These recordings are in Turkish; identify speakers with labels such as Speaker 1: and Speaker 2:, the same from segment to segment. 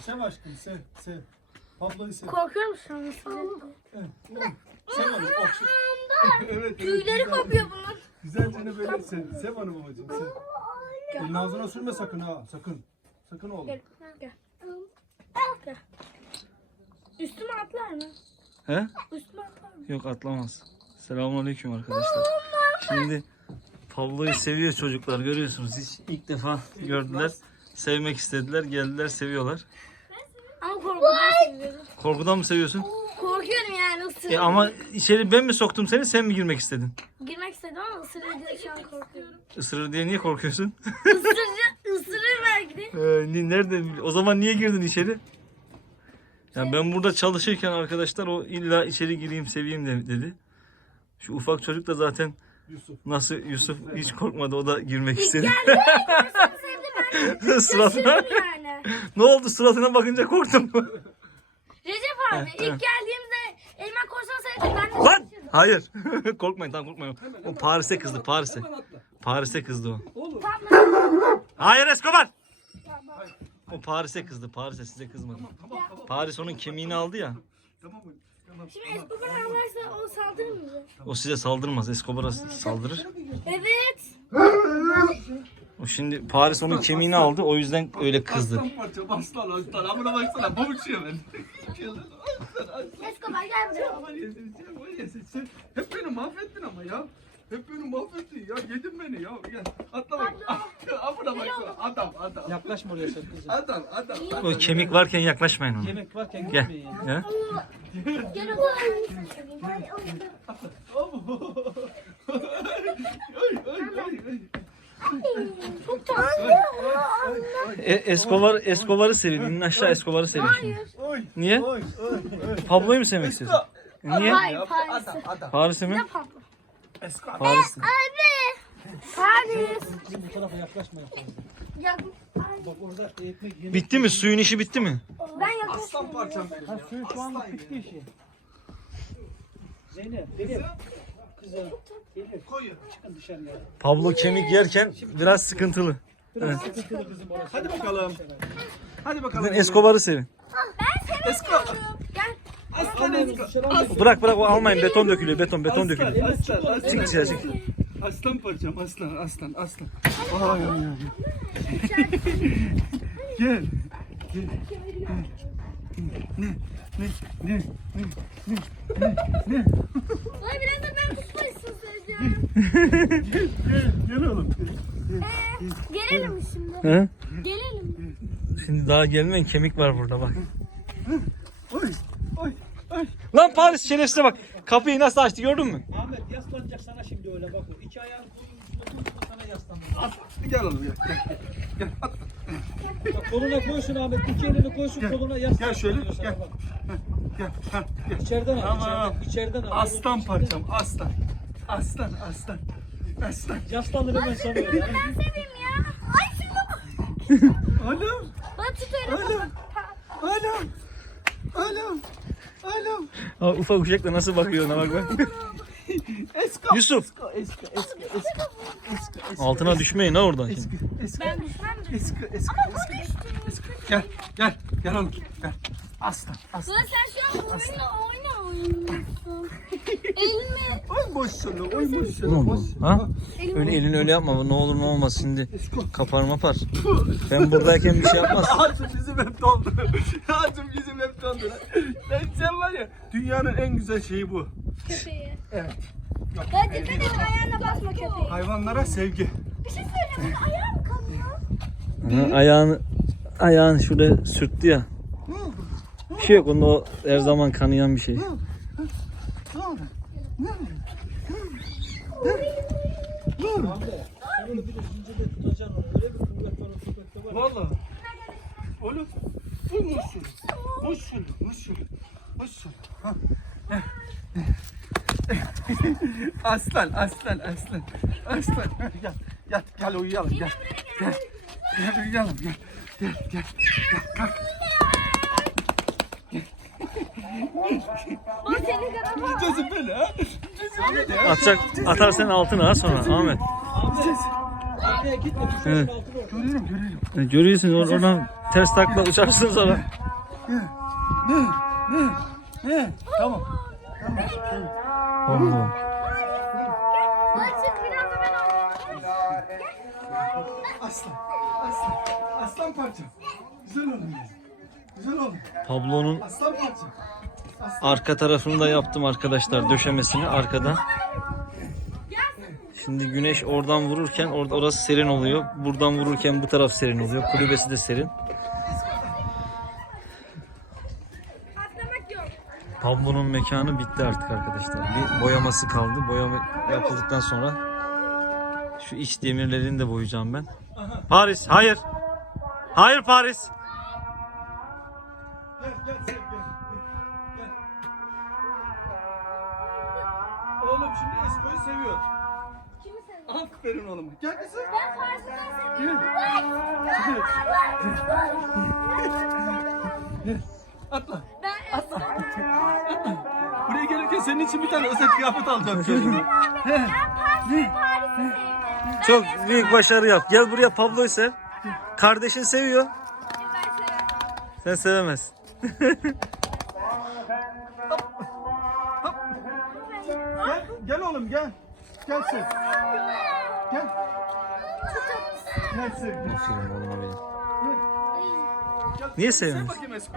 Speaker 1: Sev aşkım sev sev. Pablo'yu sev.
Speaker 2: Korkuyor musun? Evet.
Speaker 1: Sev onu. okşa.
Speaker 2: evet, evet, Tüyleri güzel. kopuyor bunun.
Speaker 1: Güzelce ne böyle sev. Sev onu babacığım sev. Elin ağzına sürme sakın ha. Sakın. Sakın oğlum. Gel. Gel.
Speaker 2: Gel. Üstüme atlar mı? He? Üstüme atlar mı?
Speaker 3: Yok atlamaz. Selamünaleyküm arkadaşlar. Şimdi Pablo'yu seviyor çocuklar görüyorsunuz. Hiç ilk defa gördüler. Sevmek istediler. Geldiler seviyorlar.
Speaker 2: Ama korkudan seviyorum.
Speaker 3: Korkudan mı seviyorsun?
Speaker 2: Korkuyorum yani ısırır. E
Speaker 3: ama içeri ben mi soktum seni sen mi girmek istedin?
Speaker 2: Girmek istedim ama ısırır diye şu an korkuyorum.
Speaker 3: Isırır diye niye korkuyorsun?
Speaker 2: Isırır, ısırır belki de.
Speaker 3: Ee, nerede? O zaman niye girdin içeri? Ya ben burada çalışırken arkadaşlar o illa içeri gireyim seveyim de- dedi. Şu ufak çocuk da zaten Yusuf. nasıl Yusuf hiç korkmadı o da girmek istedi. Suratına Şaşırdım yani. ne oldu suratına bakınca korktun mu?
Speaker 2: Recep abi ilk geldiğimde elma korsan sevdim
Speaker 3: ben de Lan! şaşırdım. Hayır. korkmayın tamam korkmayın. O Paris'e kızdı Paris'e. Hemen atla. Paris'e kızdı o. Oğlum. Hayır Escobar. O Paris'e kızdı. Paris'e size kızmadı. Tamam tamam. Paris onun kemiğini aldı ya. Tamam
Speaker 2: mı? Tamam. Şimdi Escobar avlarsa o saldırır mı bize?
Speaker 3: O size saldırmaz. Escobar'a saldırır.
Speaker 2: Evet.
Speaker 3: O şimdi Paris onun kemiğini aldı. O yüzden öyle kızdı. Aslan parçam aslan aslan. Amına baksana. Pabuçuyor ben. Aslan
Speaker 1: aslan. Escobar gel buraya. Aman yesin, aman yesin. Sen hep beni mahvettin ama ya. Hep beni mahvettin ya. Yedin beni ya. Gel. Atla bak. Amına baksana. Adam adam.
Speaker 4: Yaklaşma oraya sen kızım. Adam
Speaker 3: adam. O kemik varken yaklaşmayın ona. Yemek varken Gel. gitmeyin ya. Ya. Gel oğlum. Ay ay ay ay. E, Escobar, Escobar'ı sevin. İnin aşağı Escobar'ı sevin şimdi. Oy. Niye? Oy oy oy. Pablo'yu mu sevmek istiyorsun? Niye? Hayır. Adam adam. Paris'i mi? Paris'i. Abi. Paris. Bizim bu tarafa yaklaşmayın. Ya, Bak orada ekmek yemek. Bitti mi? Suyun işi bitti mi? ben yaklaşmıyorum. Aslan parçam benim. Ha suyu şu anda bitti işi. Zeynep, Elif. Çıkın dışarıya. Pablo kemik yerken biraz sıkıntılı. Biraz
Speaker 1: sıkıntılı kızım orası. Hadi bakalım. Hadi bakalım. Gidin
Speaker 3: Escobar'ı sevin.
Speaker 2: Gel. Aslan
Speaker 3: Eska. Dışarı almayın. Bırak bırak o almayın. Beton dökülüyor. Beton beton dökülüyor. Aslan aslan. Çık dışarı çık.
Speaker 1: Aslan parçam aslan aslan aslan. Ay ay ay. Gel. Gel.
Speaker 2: Ne? Ne? Ne? Ne? Ay biraz da ben tutmayı söyleyeceğim. Gel. Gel oğlum. Gelelim mi şimdi? He? Gelelim.
Speaker 3: Şimdi daha gelmeyin. Kemik var burada bak. Oy. Oy. Oy. Lan Paris şerefsize bak. Kapıyı nasıl açtı gördün mü? Ahmet yaslanacak sana şimdi öyle bak o. İki ayağını
Speaker 1: koyun üstüne koyun sana yaslanma. At. Gel oğlum gel. Gel. Gel. At.
Speaker 4: Bak koluna koysun Ahmet. İki elini koysun koluna
Speaker 1: yaslan. Gel şöyle, gel. bak.
Speaker 4: Gel. Gel. İçeriden al. Tamam.
Speaker 1: içeriden, İçeriden al. Aslan parçam aslan. Aslan aslan.
Speaker 2: Aslan. Yaslanır hemen sana öyle. Ben seveyim ya. Ay şunu. Oğlum. Ben tutuyorum. Oğlum.
Speaker 1: Oğlum. Oğlum. Oğlum.
Speaker 3: Ha, ufak uşakla nasıl bakıyor ona bak bak. Eska. Yusuf. Eska. Eska. Eska. Eska. Eska. Altına düşmeyin ha oradan Eska.
Speaker 2: şimdi. Eska. Ben düşmem mi? Eska. Eska.
Speaker 1: Eska. Eska. Gel. Gel. Gel oğlum. Gel. Aslan.
Speaker 2: Aslan. Ulan sen şu an oyunla oyna oynuyorsun.
Speaker 1: Elimi Oy maşallah. Oy Ne maşallah.
Speaker 3: oldu? Ha? Öyle elini öyle yapma. Ne olur ne olmaz şimdi. Kapar mapar. Ben buradayken bir şey yapmaz.
Speaker 1: Ağzım yüzüm hep dondu. Ağzım yüzüm hep dondu. Ben sen var ya dünyanın en güzel şeyi bu.
Speaker 2: köpeği. Evet. Yok, Ya dikkat edin ayağına basma köpeği.
Speaker 1: Hayvanlara sevgi.
Speaker 2: Bir şey söyleyeceğim. Ayağım kalıyor.
Speaker 3: Ha, ayağını ayağını şurada sürttü ya. Bir şey yok. Onda o her zaman kanayan bir şey.
Speaker 1: Valla. Oğlum. Bu musul. Musul. Musul. Musul. Aslan, aslan, aslan. Aslan. Gel, gel, gel uyuyalım, gel. Gel, gel uyuyalım, gel. Gel, gel, gel, kalk.
Speaker 3: Yiyeceğiz böyle ha. Atacak, atar senin altına ha sonra Ahmet. Evet. Görüyorum görüyorum. Görüyorsunuz or- oradan ters takla uçarsın sonra. Ne? Ne? Ne? Tamam. Da ben
Speaker 1: oynayayım. Aslan. Aslan. Aslan parça. Güzel oldu.
Speaker 3: Tablonun arka tarafını da yaptım arkadaşlar döşemesini arkada. Şimdi güneş oradan vururken orada orası serin oluyor. Buradan vururken bu taraf serin oluyor. Kulübesi de serin. Tablonun mekanı bitti artık arkadaşlar. Bir boyaması kaldı. Boyama yapıldıktan sonra şu iç demirlerini de boyayacağım ben. Paris, hayır. Hayır Paris. Gel gel sen gel.
Speaker 1: Gel. Oğlum şimdi Esko'yu seviyor.
Speaker 2: Kimi seviyorsun?
Speaker 1: Aferin oğlum. Gel kızım. Ben Paris'i Gel. seviyorum. Atla. Ben Esko. Buraya gelirken senin için bir tane özel kıyafet alacağım. Ben
Speaker 3: Paris'i sevdim. Çok büyük başarı yap. Gel buraya Pablo'yu sev. Kardeşin seviyor. Ben seviyorum. Sen sevemezsin.
Speaker 1: Gel, gel oğlum gel. Gel sev. Gel. Gel
Speaker 3: sev. Aferin oğluma benim. Gel. Niye Sev sevmiyorsun? bakayım Esko.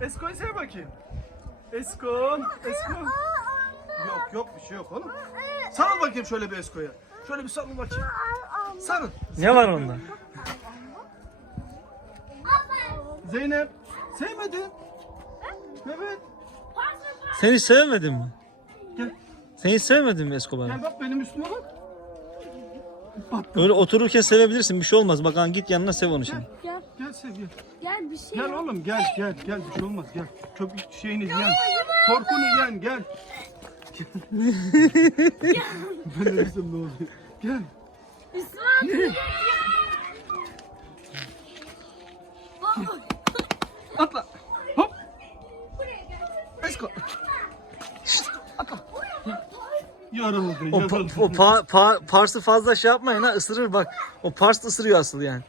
Speaker 1: Esko'yu sev bakayım. Esko. Esko. Yok yok bir şey yok oğlum. Sarıl bakayım şöyle bir Esko'ya. Şöyle bir sarıl bakayım. Sarıl. Ne var onda? Zeynep. Sevmedin. Evet.
Speaker 3: Sen hiç sevmedin mi? Gel. Sen hiç sevmedin mi Escobar'ı? Gel bak benim üstüme bak. Öyle otururken sevebilirsin. Bir şey olmaz. Bak han git yanına sev onu şimdi. Gel, Gel sev gel.
Speaker 1: gel bir şey. Gel oğlum gel gel gel bir şey olmaz gel. Köpük şeyini yen. Korkunu yen gel. ben de ne oluyor? Gel. İsmail. Yoruldu
Speaker 3: O, pa- yoruldu. o pa- pa- parsı fazla şey yapmayın ha ısırır bak. O pars da ısırıyor asıl yani.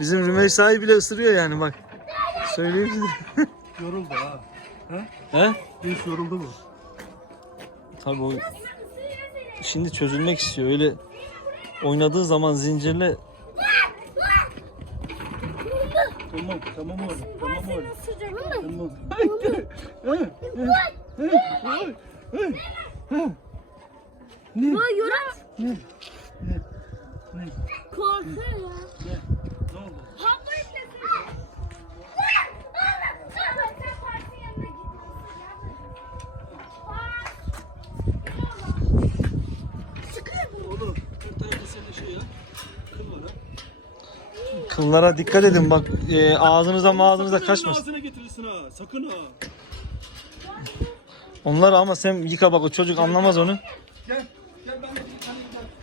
Speaker 3: Bizim Rümeysa'yı bile ısırıyor yani bak. Söyleyeyim size. Yoruldu ha. He?
Speaker 1: Genç yoruldu mu?
Speaker 3: Tabii o şimdi çözülmek istiyor. Öyle oynadığı zaman zincirle Tamam tamam oğlum. Tamam oğlum. Tamam. Ay. Bu yoran. Ne? Korkuyor ya. Ne oldu? Havlu. Bir tarafta senin şey kıllara dikkat edin bak e, ağzınıza mağazınıza kaçmasın. Ağzına getirirsin ha. Sakın ha. Onlar ama sen yıka bak o çocuk anlamaz onu. Gel. Gel ben de.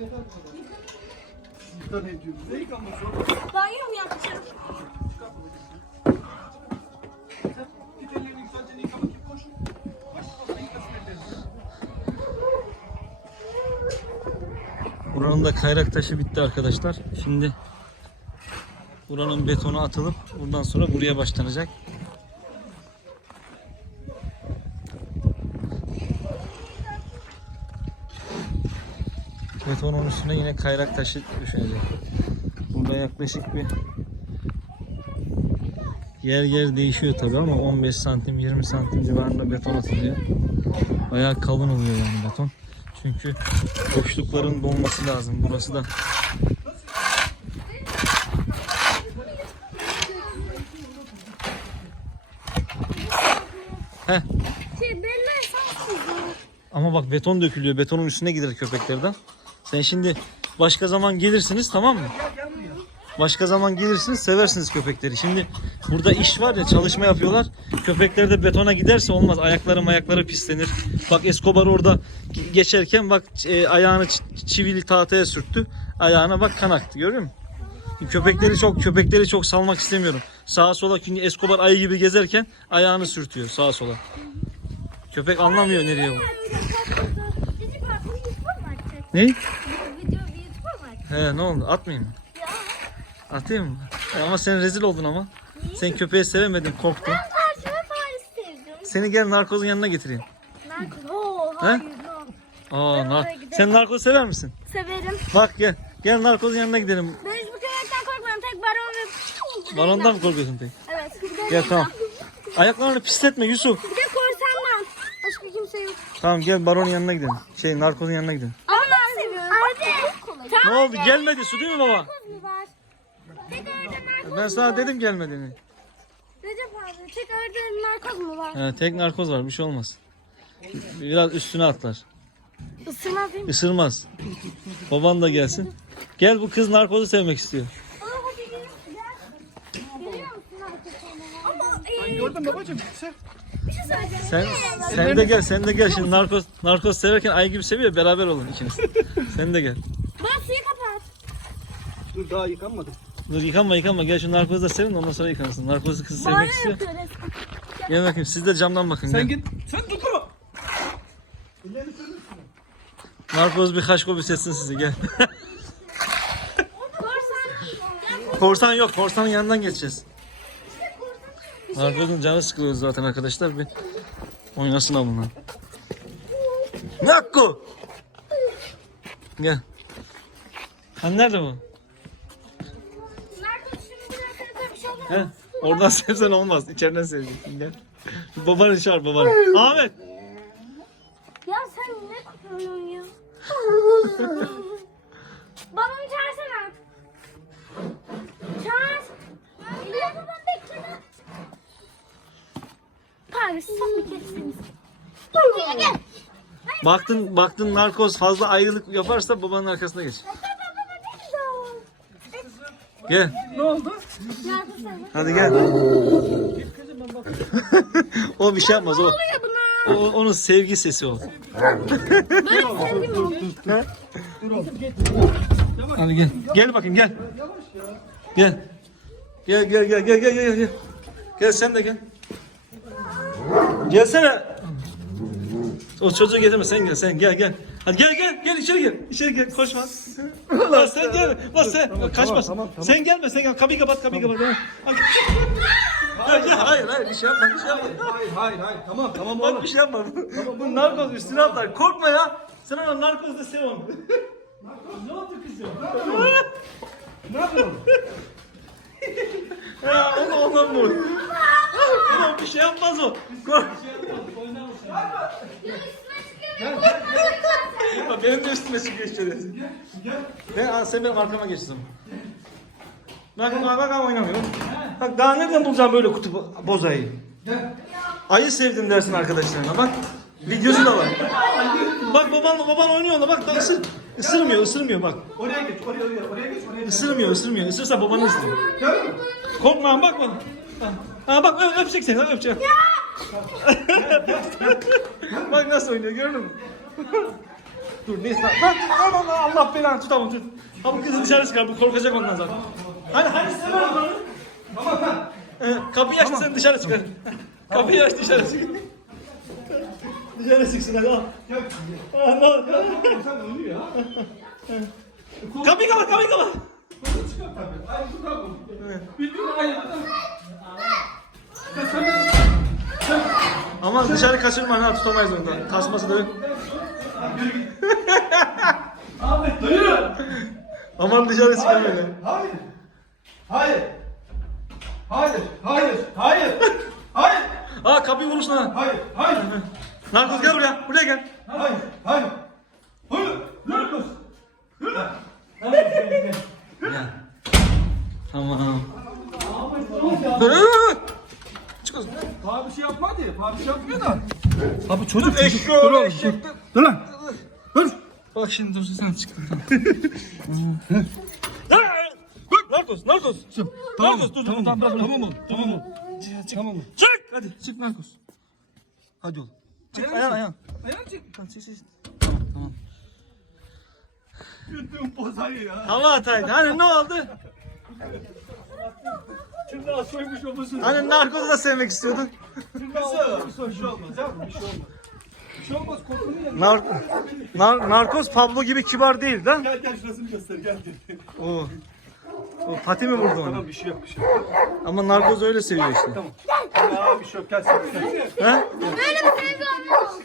Speaker 3: Yeter diyorum. Ne yıkanması? Banyo mu. Buranın da kayrak taşı bitti arkadaşlar. Şimdi buranın betonu atılıp buradan sonra buraya başlanacak. Betonun üstüne yine kayrak taşı düşünecek. Burada yaklaşık bir yer yer değişiyor tabi ama 15 santim 20 santim civarında beton atılıyor. Bayağı kalın oluyor yani beton. Çünkü boşlukların dolması lazım. Burası da Heh. Şey. Ama bak beton dökülüyor. Betonun üstüne gider köpeklerden. Sen şimdi başka zaman gelirsiniz tamam mı? Başka zaman gelirsiniz seversiniz köpekleri. Şimdi burada iş var ya çalışma yapıyorlar. Köpekler de betona giderse olmaz. Ayakları ayakları pislenir. Bak Escobar orada geçerken bak e, ayağını çivili tahtaya sürttü. Ayağına bak kan aktı görüyor musun? Köpekleri çok köpekleri çok salmak istemiyorum. Sağa sola çünkü Escobar ayı gibi gezerken ayağını sürtüyor sağa sola. Köpek anlamıyor nereye bu. Ne? Video YouTube'a mı? He ne oldu? Atmayayım mı? Ya. Atayım mı? E, ama sen rezil oldun ama. Sen köpeği sevemedin, korktun. Ben ve Paris sevdim. Seni gel narkozun yanına getireyim. Narkoz. Oo hayır. no. Aa, Ben nar- oraya giderim. sen narkoz sever misin? Severim. Bak gel. Gel narkozun yanına gidelim.
Speaker 2: Ben hiçbir köpekten korkmuyorum. Tek baron
Speaker 3: ve... Barondan mı korkuyorsun pek? Evet. Bir de, Gel tamam. Ayaklarını pisletme Yusuf. bir de korsandan. Başka kimse yok. Tamam gel baronun yanına gidelim. Şey narkozun yanına gidelim. Ama ben seviyorum. Abi. Ne oldu? Gelmedi su değil mi baba? Narkoz mu var? Tek narkoz Ben mu sana dedim gelmediğini. Recep abi tek orada narkoz mu var? He, tek narkoz var bir şey olmaz. Biraz üstüne atlar. Isırmaz değil mi? Isırmaz. Baban da gelsin. Gel bu kız narkozu sevmek istiyor. Musun narkoz? Ama Ben e, gördüm babacım. Sen. bir şey söyleyeceğim. Sen sen de gel, sen de gel. Şimdi narkoz narkoz severken ay gibi seviyor. Beraber olun ikiniz. Sen de gel. Dur daha yıkanmadım. Dur yıkanma yıkanma. Gel şu narkozu da sevin ondan sonra yıkanırsın. Narkozu kızı sevmek istiyor. Gel bakayım siz de camdan bakın. Sen gel. git. Sen dur dur. Ellerini sürürsün. Narkoz bir kaşko bir setsin sizi gel. Korsan. korsan yok. Korsanın yanından geçeceğiz. Narkozun canı sıkılıyor zaten arkadaşlar. Bir oynasın bununla. Nakko! Gel. Hani nerede bu? Oradan sevsen olmaz. İçeriden seveceksin. Gel. Babanı çağır babanı. Ahmet. Ya sen ne kuruyorsun ya? Babamı çağırsana. Çağır. Geliyor babam bekle lan. Paris sen bir kessiniz. Gel gel. Baktın baktın narkoz fazla ayrılık yaparsa babanın arkasına geç. Gel. Ne oldu? Hadi gel. o bir şey yapmaz o. oluyor buna? o onun sevgi sesi o. Olur? Hadi gel. Gel bakayım gel. Gel. Gel gel gel gel gel gel gel. Gel sen de gel. Gelsene. O çocuğu getirme sen gel sen gel gel. Hadi gel gel gel içeri gel. İçeri gel koşma. Lan sen gel. Lan sen kaçma. Sen gelme sen gel. Kapıyı kapat kapıyı kapat.
Speaker 1: Ya, hayır hayır bir şey yapma bir şey yapma. Hayır hayır hayır. Tamam tamam
Speaker 3: Bak bir şey yapma. Bu, bu narkoz üstüne atlar. Korkma ya. Sen ona narkoz da sev onu. Ne oldu kızım? Ne yapıyorsun? Ya o da ondan mı? Oğlum bir şey yapmaz o. Kork. Bak benim de üstüme çıkıyor içeri. Ben, aa, sen benim arkama geçsin. Bak bak bak oynamıyorum. Bak daha nereden bulacağım böyle kutu bo- bozayı? Ayı sevdim dersin arkadaşlarına bak. Videosu da var. Bak baban baban oynuyor da bak da ısır. Isırmıyor ısırmıyor bak. Oraya geç oraya oraya oraya geç oraya geç. Isırmıyor ısırmıyor. Isırsa babanı ısırıyor. Gel? Korkma bak bak. Ha bak öp, öpecek seni öpecek. bak nasıl oynuyor gördün mü? Dur neyse. Bak aman Allah, Allah belanı tutamam tut. Ha bu kızı dışarı çıkar bu korkacak ondan zaten. Hadi hadi sever onu. Tamam lan. Ee, kapıyı aç da seni dışarı çıkar. Kapıyı aç dışarı çık. dışarı çıksın hadi al. Ha, ne oldu? Sen oynuyor ya. Kapıyı kapat kapıyı kapat. Kolu çıkar tabii. Ay da bu. Bildiğin. Ya sen de- Aman dışarı kaçırma ha tutamayız. Tasması da yok. Ahmet dayı. Aman dışarı çıkar Hayır. böyle. Hayır. Hayır. Hayır. Hayır. Hayır. Hayır. Aa kapıyı vurursun ha. Hayır. Hayır. Narkoz gel buraya. Buraya gel. Hayır. Hayır. Hayır. Yürü kız. Yürü.
Speaker 1: Tamam. Çık kızım. Abi bir şey yapma diye. Abi şey yapmıyor da. Abi çocuk çocuk. Eşşoğlu, Dur oğlum. Dur.
Speaker 3: Dur lan. Dur. Bak şimdi dur sen çıktın. Narkoz, narkoz. Tamam. Narkoz, dur, dur, Tamam. tamam, bırak, bırak. Tamam oğlum. Tamam oğlum. Tamam. Çık! Hadi çık narkoz. Hadi oğlum. Çık ayağın ayağın. Ayağın
Speaker 1: çık. Tamam, çık, çık. Götüm bozayı ya.
Speaker 3: Allah ataydı. Hani ne oldu? Şimdi az soymuş olmasın. Hani narkozu da sevmek istiyordun. Kızım. Bir şey olmaz yavrum. Bir şey olmaz. Bir şey olmaz kokunu ya. Nar, nar, narkoz Pablo gibi kibar değil lan. Gel gel şurasını göster gel gel. O, o pati mi vurdu onu? Tamam bir şey yok bir şey yok. Ama narkoz öyle seviyor işte. Tamam. Aa bir şey yok gel sen. He? Böyle bir sevgi olmaz.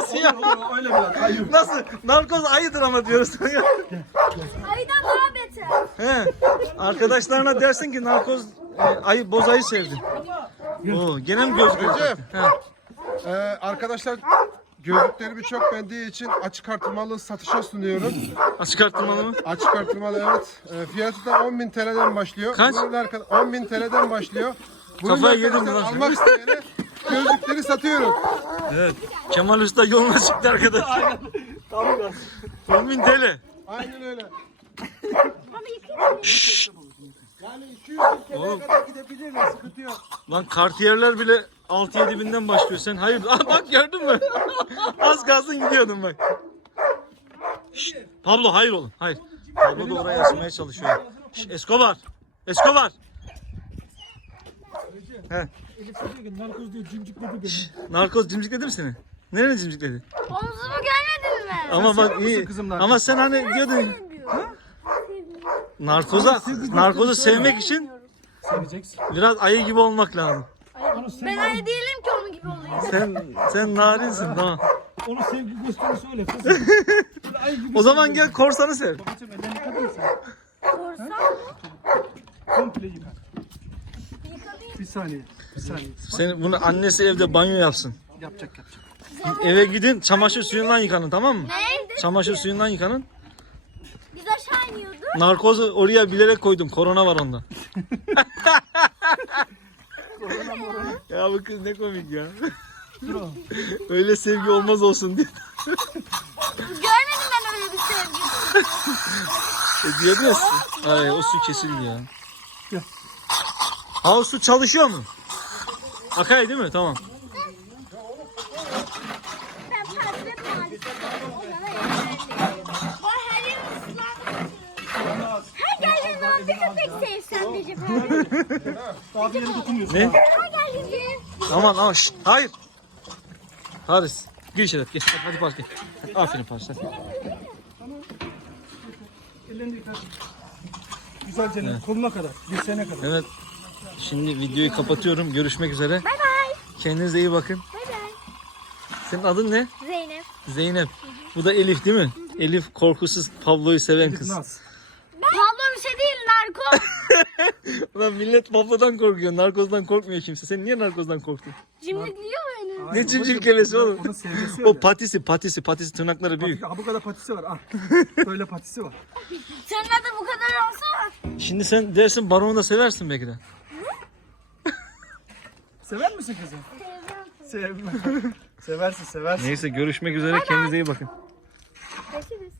Speaker 3: Nasıl ya? Olur, olur, Öyle biraz. Nasıl? Narkoz ayıdır ama diyoruz sana ya. Ayıdan daha beter. He. Arkadaşlarına dersin ki narkoz e, ayı boz ayı sevdi. Oo, gene mi gözlük?
Speaker 1: Recep. He. Ee, arkadaşlar gözlüklerimi çok beğendiği için açık artırmalı satışa sunuyorum.
Speaker 3: Açık arttırmalı mı?
Speaker 1: Açık artırmalı evet. Ee, fiyatı da 10.000 TL'den başlıyor. Kaç? Buyurun arka- 10.000 TL'den başlıyor.
Speaker 3: Buyurun Kafayı yedim lan. Almak isteyene
Speaker 1: gözlükleri satıyorum.
Speaker 3: Evet. Kemal Usta yoluna çıktı arkadaşlar. Tamam gel. 10.000 TL. Aynen öyle. Yani 200 Oğlum. TL'ye kadar gidebilirler sıkıntı yok. Lan kartiyerler bile 6-7 binden başlıyor. Sen hayır. Aa, bak gördün mü? Az kalsın gidiyordun bak. Şşt, Pablo hayır oğlum. Hayır. Pablo da oraya asmaya çalışıyor. Şşt, Escobar. Escobar. He. Elif diyor ki narkoz diyor cimcikledi beni. Narkoz cimcikledi mi seni? Nereye cimcikledi?
Speaker 2: Omzumu görmedin mi? Ama bak iyi.
Speaker 3: musun kızım narkoz? Ama sen hani diyordun narkoza narkozu sevmek için Seveceksin. biraz ayı gibi olmak lazım.
Speaker 2: Onu, sev, Ben ayı değilim ki onun gibi olayım.
Speaker 3: Sen sen narinsin tamam. onu sevgi gösteri söyle kızım. Böyle Ay gibi O zaman gel korsanı sev. Babacım ellerini yıkadın mı sen? Korsan mı? Komple yıka. Bir saniye. Bir saniye. Senin bunu annesi evde banyo yapsın. Yapacak yapacak. Eve gidin çamaşır suyundan yıkanın tamam mı? Ne? Çamaşır suyundan yıkanın. Narkozu oraya bilerek koydum. Korona var onda. ya bu kız ne komik ya. Öyle sevgi olmaz olsun diye.
Speaker 2: Görmedim ben öyle bir sevgi.
Speaker 3: E ya. Ay o su kesildi ya. Ha o su çalışıyor mu? Akay değil mi? Tamam. Ben pembe maalesef. Onlara yeterli. O her yerim ıslandı. Her geldiğin zaman sevsen Recep abi. Yere dokunmuyorsun. Ne? Aman aman şşt, hayır. Haris. Gir içeri gir. Hadi park et. Aferin park et.
Speaker 1: Ellerini yıka. Güzelce evet. koluna kadar. Bir sene kadar. Evet.
Speaker 3: Şimdi videoyu kapatıyorum. Görüşmek üzere. Bay bay. Kendinize iyi bakın. Bay bay. Senin adın ne? Zeynep. Zeynep. Bu da Elif değil mi? Elif korkusuz Pablo'yu seven kız. Naz.
Speaker 2: Pablo bir şey
Speaker 3: değil narko. Ulan millet Pablo'dan korkuyor. Narkozdan korkmuyor kimse. Sen niye narkozdan korktun? Cimrikliyor beni. Ne cimcirkelesi oğlum? Onun sevgisi O öyle. patisi patisi patisi tırnakları büyük. Aa, bu kadar patisi var. Ah.
Speaker 2: Böyle patisi var. Senin adı bu kadar olsa.
Speaker 3: Şimdi sen dersin baronu da seversin belki de.
Speaker 1: Sever misin kızım? Sevmem. seversin seversin.
Speaker 3: Neyse görüşmek üzere. Kendinize iyi bakın. Görüşürüz.